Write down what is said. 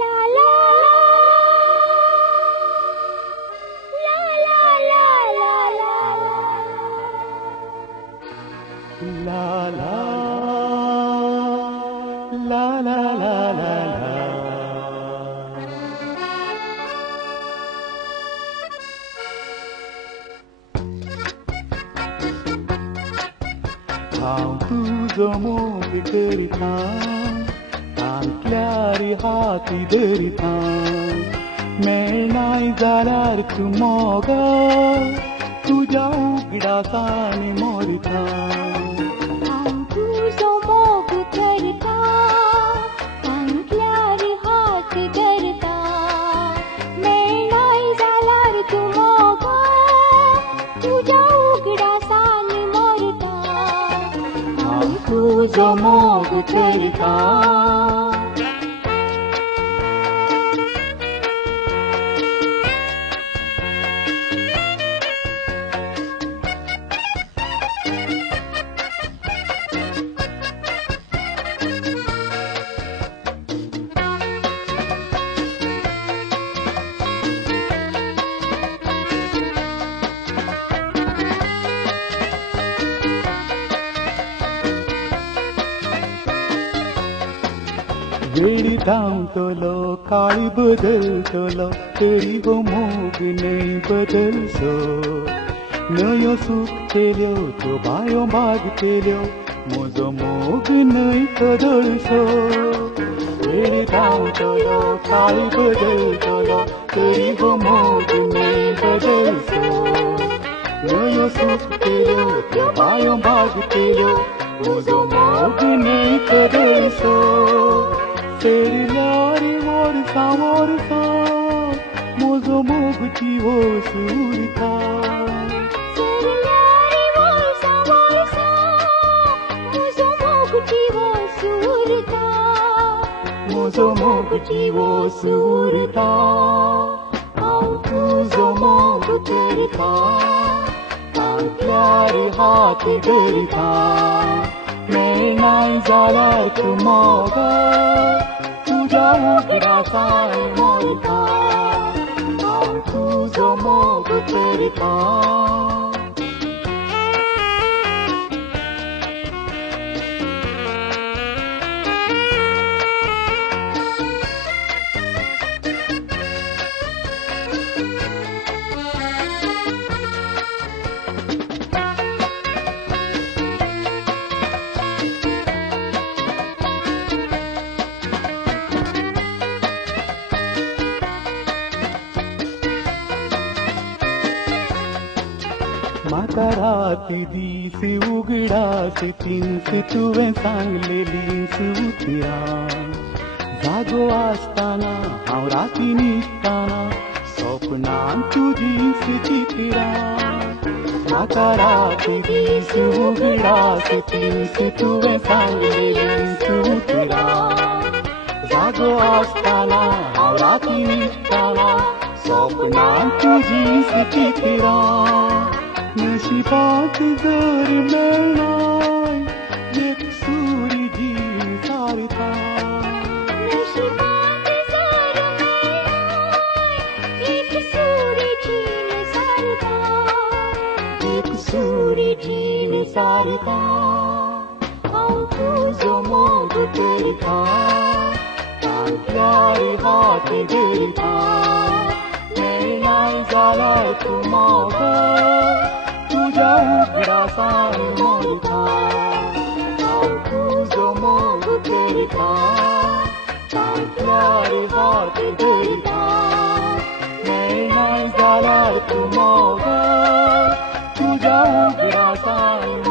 La la la la la la la La la la la la la la. हांव तुजो मोग करिता तांतल्यार हाती धरिता मेळनाय जाल्यार तूं मोगा तुज्या उगडासान मोरता हांव तुजो मोग करता तांतल्यार हात धरता मेळनाय जाल्यार तूं मोगा तुज्या उगडासान मोरता हांव तुजो मोग करता वेळ धांवतलो काळ बदलतलो तरी हो मोग न्हय बदलसो न्हयो सूख केल्यो त्यो बायो भाग केल्यो म्हजो मोग न्हय कदळसो वेळ धांवतलो काळ बदलतलो तरी हो मोग न्हय बदलसो न्हयो सूख केल्यो त्यो बायो भाग केल्यो म्हजो मोग न्हय कदळसो तेरल्यार वर्सां वर्सां म्हजो मोग दिवस उरता तेरल्यार वर्सां वर्सां म्हजो मोग दिवस उरता म्हजो मोग दिवस उरता हांव तुजो मोग करता तांतल्यार हात धरता मेळनाय जाल्यार तूं मोगा तुज्या उगडासान मोरता हांव तुजो मोग करता म्हाका राती दीस उगडास तिंस तुवें सांगलेलींच उतरां जागो आसतना हांव राती न्हिदताना सपनांत तुजींच चित्रां म्हाका राती दीस उगडास तिंस तुवें सांगलेलींच उतरां जागो आसतना हांव राती न्हिदताना सपनांत तुजींच चित्रां नशिबात जर मेळनाय एक सुरी जीव सारता नशिबात जर मेळनाय एक सुरी जीव सारता एक सुरी जीव सारता हांव तुजो मोग करता तांतल्यार हात धरता मेळनाय जाल्यार तूं मोगा तुज्या उगडासान मोरता हांव तुजो मोग करता तांतल्यार हात धरता मेळनाय जाल्यार तूं मोगा तुज्या उगडासान